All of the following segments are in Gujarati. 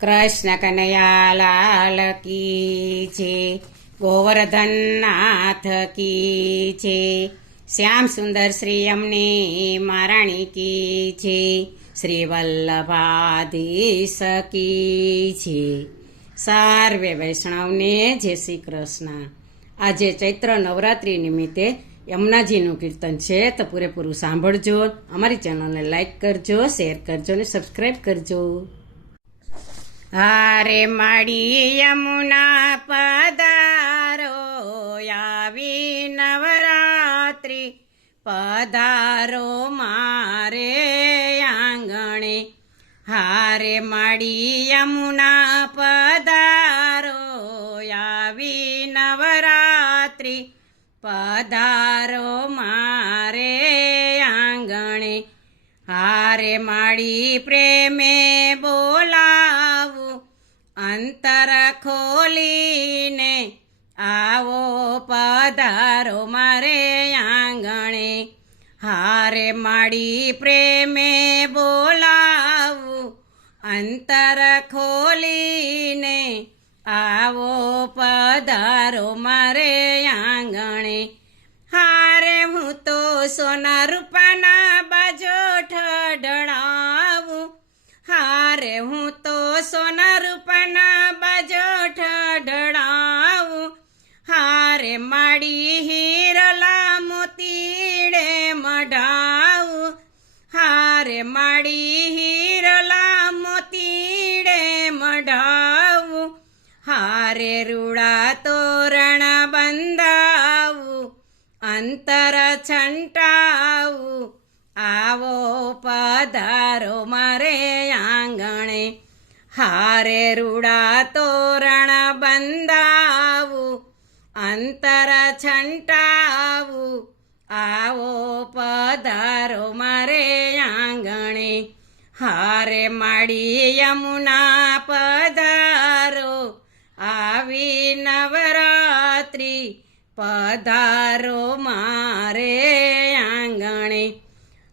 કૃષ્ણ કનૈયા લાલ કી છે, ગોવર્ધન નાથ કી છે, શ્યામ સુંદર શ્રી અમને મહારાણી કી છે, શ્રી વલ્લભાધીશ કી છે. સર્વે વૈષ્ણવને જય શ્રી કૃષ્ણ. આજે ચૈત્ર નવરાત્રિ નિમિત્તે યમુનાજીનું કીર્તન છે, તો પૂરેપૂરું સાંભળજો. અમારી ચેનલને લાઈક કરજો, શેર કરજો અને સબસ્ક્રાઈબ કરજો. હારે માડી યમુના પધારો, આવી નવરાત્રિ પધારો મારે આંગણે. હારે માડી યમુના પધારો, આવી નવરાત્રિ પધારો મારે આંગણે. હારે માડી પ્રેમે બોલાવું, અંતર ખોલીને આવો પધારો મારે આંગણે. હારે માડી પ્રેમે બોલાવું, અંતર ખોલીને આવો પધારો મારે આંગણે. હારે હું તો સોના રૂપાના બાજોઠ ઢળાવું, હારે હું તો સોના રૂપાના બાજોઠ ઢળાવું. હારે માડી હીરલા મોતીડે મઢાવું, હારે માડી હીરલા મોતીડે મઢાવું. હારે રૂડા તોરણ બંધાવું, અંતર છંટાવું, આવો પધારો મારે આંગણે. હારે રૂડા તોરણ બંધાવું, અંતર છંટાવું, આવો પધારો મારે આંગણે. હારે માડી યમુના પધારો, આવી નવરાત્રિ પધારો મારે આંગણે.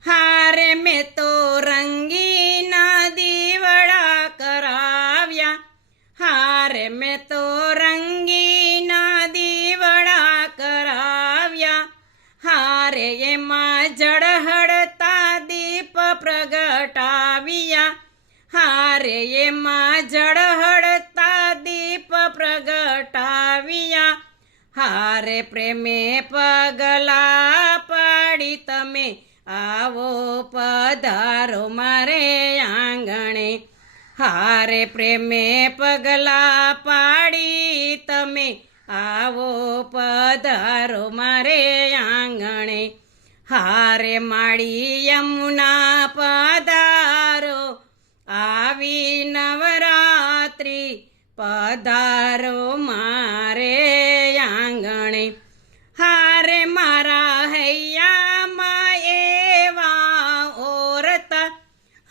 હારે મેં તો રંગીના દીવડા કરાવ્યા, હારે મેં તો રંગીના દીવડા કરાવ્યા. હારે એમાં જળહળતા દીપ પ્રગટાવ્યા, હારે એમાં જળહળતા દીપ પ્રગટાવ્યા. હારે પ્રેમે પગલા પાડી તમે આવો પધારો મારે આંગણે. હારે પ્રેમે પગલા પાડી તમે આવો પધારો મારે આંગણે. હારે માડી યમુના પધારો, આવી નવરાત્રિ પધારો મારે આંગણે. હારે મારા હૈયામાં એવા ઓરતા,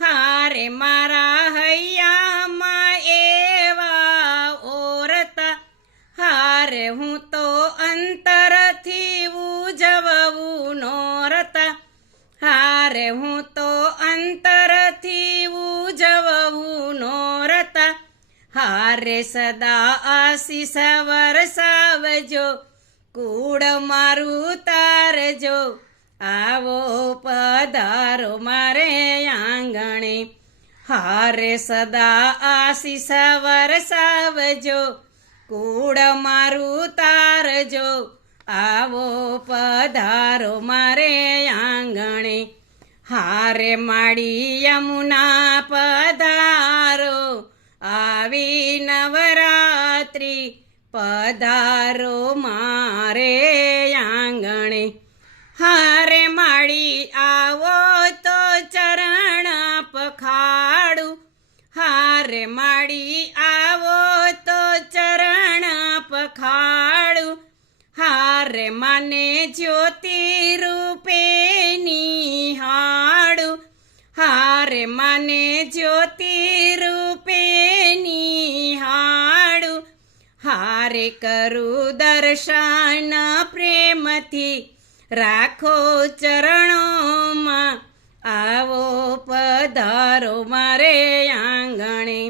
હારે મારા હૈયામાં એવા ઓરતા. હારે હું તો અંતરથી ઉજવવું નોરતા, હારે હું તો અંતરથી ઉજવવું નોરતા. હારે સદા આશીષ વરસાવજો, કુળ મારું તારજો, આવો પધારો મારે આંગણે. હારે સદા આશીષ વરસાવજો, કુળ મારું તારજો, આવો પધારો મારે આંગણે. હારે માડી યમુના પધારો, આવી નવરાત્રિ પધારો મારે આંગણે. હારે માડી આવો તો ચરણ પખાડું, હારે માડી આવો તો ચરણ પખાડું. હારે માને જ્યોતિ રૂપે નિહાળું, હારે માને જ્યોતિ રૂપે નિહાળું. હારે કરું દર્શન પ્રેમથી, રાખો ચરણોમાં આવો પધારો મારે આંગણે.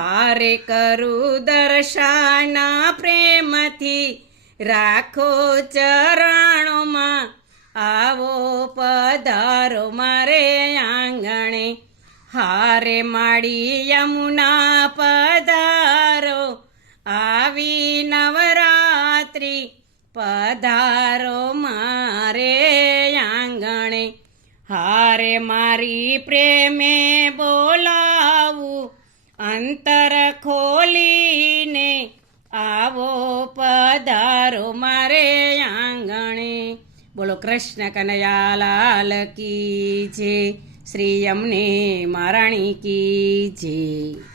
હારે કરું દર્શન પ્રેમથી રાખો ચરણોમાં આવો પધારો મારે આંગણે હારે માડી યમુના પધારો આવી નવરાત્રી પધારો મારે આંગણે હારે મારી પ્રેમે બોલાવું અંતર ખોલીને આવો પધારો મારે આંગણે બોલો કૃષ્ણ કનૈયા લાલ કી જય શ્રી અમને મહારાણી કી જય